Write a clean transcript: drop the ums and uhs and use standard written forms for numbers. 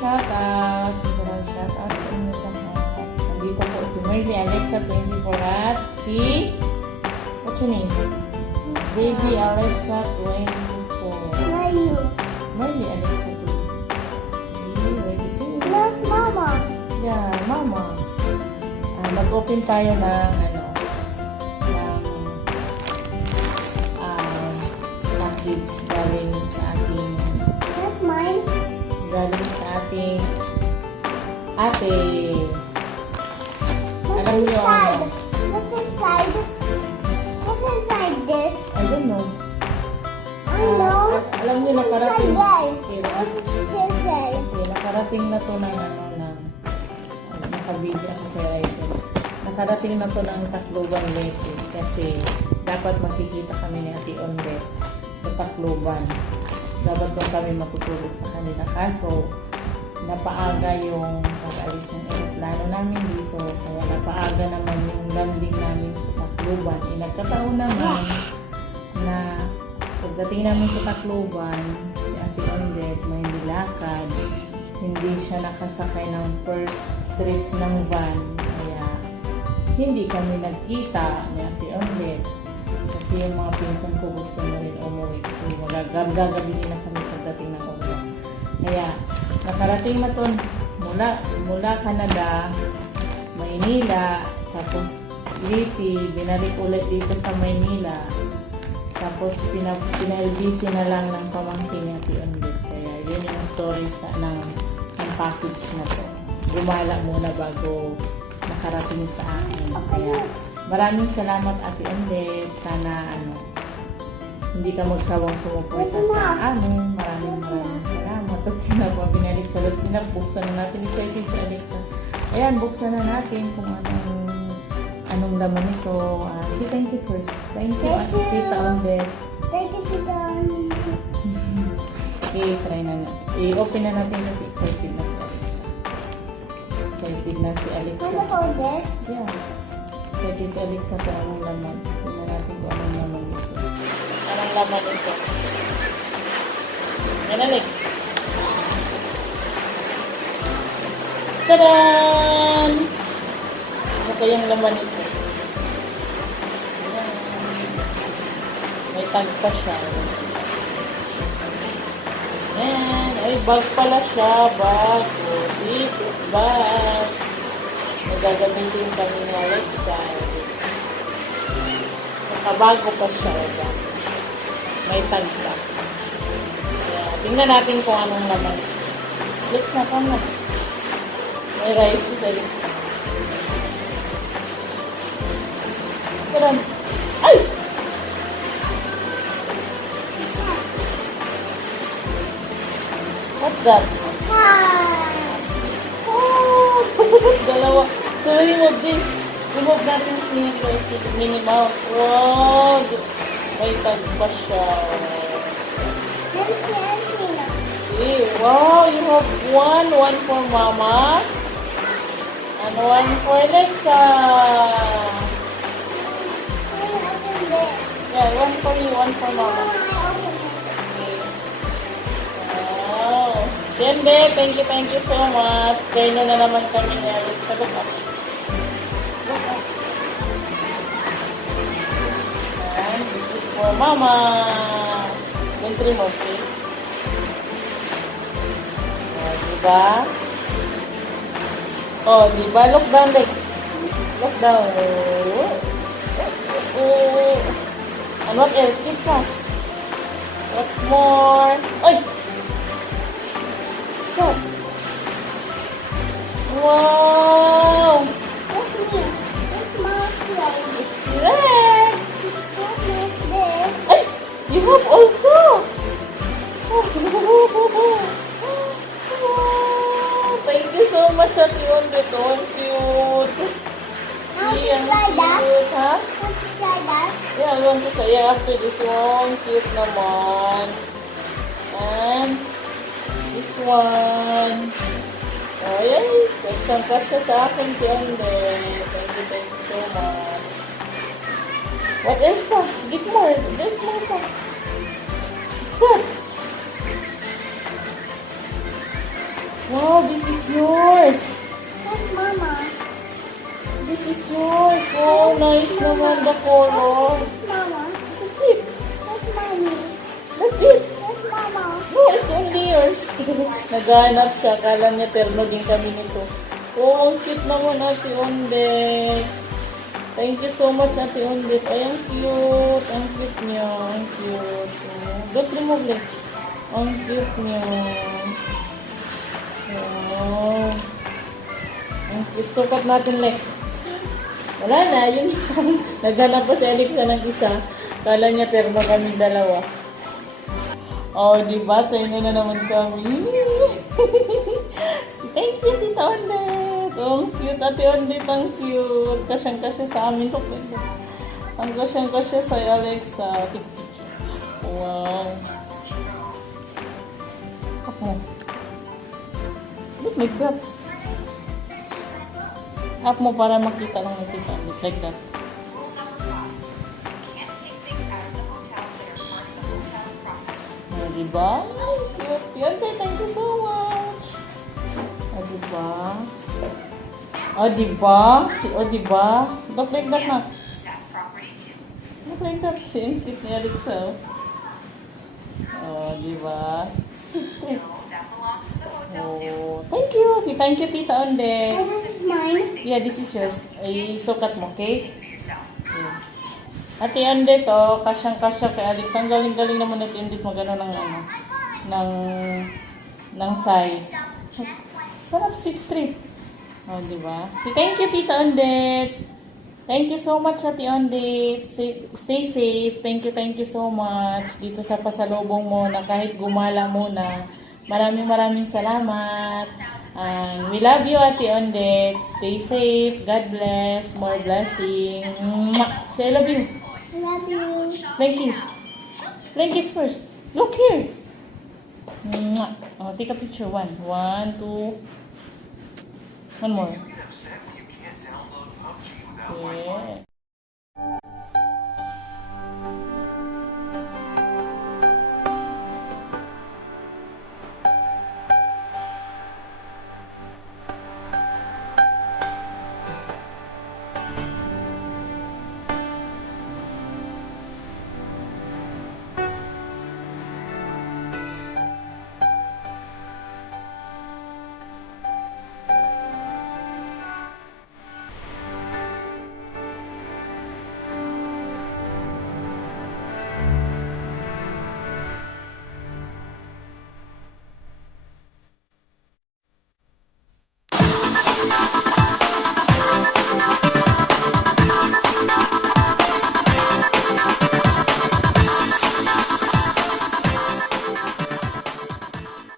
shout out. Shout out sa inyo lahat. Nandito po si Merly Alexa 24 at si what's your name? Baby Alexa 24. Merly Alexa 24. Where is it? Where's Mama? Yeah, Mama. Mag-open tayo ng package galing sa ating That's mine. ate. What's Alam niyo inside? What's inside? What's inside this? I don't know. I know. Alam niyo nakarating. What's inside? Okay, nakarating na to ng nakabidyo ako kay Rachel. Nakarating na to ng Tacloban Lake kasi dapat magkikita kami ni Ate Ondet sa Tacloban. Dapat doon kami matutulog sa kanila. Kaso, napaaga yung pag-alis ng aeroplano namin dito. Kaya napaaga naman yung landing namin sa Tacloban. Nagkataon naman na pagdating namin sa Tacloban, si Ate Ondet may nilakad. Hindi siya nakasakay ng first trip ng van. Kaya hindi kami nagkita ni Ate Ondet. Kasi yung mga pinsan ko gusto na rin umuwi kasi gagabi na kami pagdating ng ulan. Kaya nakarating na to mula Canada, Maynila, tapos Liti, binalik ulit dito sa Maynila. Tapos pinalbisi na lang ng pamangkin ni Ate Ondet. Kaya yun yung story ng package na to. Gumala muna bago nakarating sa akin. Kaya maraming salamat Ate Ondet. Sana hindi ka magsawang sumuporta sa amin. Maraming salamat. At sila binalik sa loob. Buksan na natin. Excited si Alexa. Ayan, buksan na natin kung anong laman nito. Say thank you first. Thank you, Tita Ondet. Thank you, Tita Ondet. Okay, try na natin. I-open na natin kasi excited na si Alexa. Excited na si Alexa. Ano po this? Yeah. Excited si Alexa kung anong laman. Tingnan natin kung anong laman nito. Anong laman nito? Yan, Alex. Tadaan! Ano kayang laman nito? Ayan. May tag pa siya. Ayan. Ay, bag pala siya. Bag. Dito. Bag. Nagagamitin kami ni Alexa. Nakabago pa siya. May tag pa. Ayan. Tingnan natin kung anong laman. Alex na pa na. May rice with Alexa. Kadam. Ay! What's that? Oh! Dalawa. So, remove this. Remove natin si Minnie Mouse. Wow! May tag pa siya. Okay. Wow! You have one for Mama. And one for Alexa. Yeah, one for you, one for Mama. Dende, thank you so much. Kayo na naman kami ni Alexa. Look up. And this is for Mama. Don't remove it. Diba? Oh, diba? Look down, Lex. Look down. And what else? Give ka. What's more? Oy! Wow! It's red! Ay! You have also! Thank you so much, Ate Ondet. So cute! See, ang cute, ha? Yeah, I want to try. Yeah, after this one, cute naman. And this one. Oh, yay! Nagtangkat siya sa akin, Tiande. Thank you so much. What else pa? Give more. There's more pa. What's that? Wow, this is yours. That's Mama. This is yours. Wow, nice naman the color. That's Mama. That's it. That's Mommy. That's it. That's Mama. No, it's only yours. Naghanap siya. Kala niya terno din kami nito. Oh, ang cute naman, Ate Ondet. Thank you so much, Ate Ondet. Ay, ang cute. Ang cute niya. Ang cute. Oh, don't remove it. Ang cute niya. Oh. Ang cute. Sukat natin, Lex. Wala na. Yun. Naghanap pa si Alexa ng isa. Kala niya terno kami dalawa. Oh, di ba? Tayo na naman kami. Thank you, Tita Ondet. Oh, ang cute. Ate Ondet, ang cute. Kasyang-kasya sa amin. Ang kasyang-kasya sa Alexa. Wow. Up mo. Look like that. Up mo para makita ng Tita Ondet. Like that. Oh, diba? Ay, cute. Yun, thank you so much. Oh, diba? Oh, diba? Oh, diba? Look like that, na. Look like that. Si ang cute ni Alexa. Oh, diba? Sit straight. Oh, thank you. Thank you, Tita Ondet. And this is mine. Yeah, this is yours. Ay, sukat mo, okay? Yeah. Ate Ondet, oh, kasyang-kasya kay Alex. Ang galing-galing naman Ate Ondet magano ng ng size. Stand up, sit straight. Oh, di ba? Thank you, Tita Ondet. Thank you so much, Ate Ondet. Stay safe. Thank you so much. Dito sa pasalubong mo na kahit gumala muna. Maraming salamat. We love you, Ate Ondet. Stay safe. God bless. More blessing. Mwah! Say I love you. I love you. Flying kiss. Flying kiss first. Look here. Mwah! Oh, take a picture. 1, 2. One more. Yeah.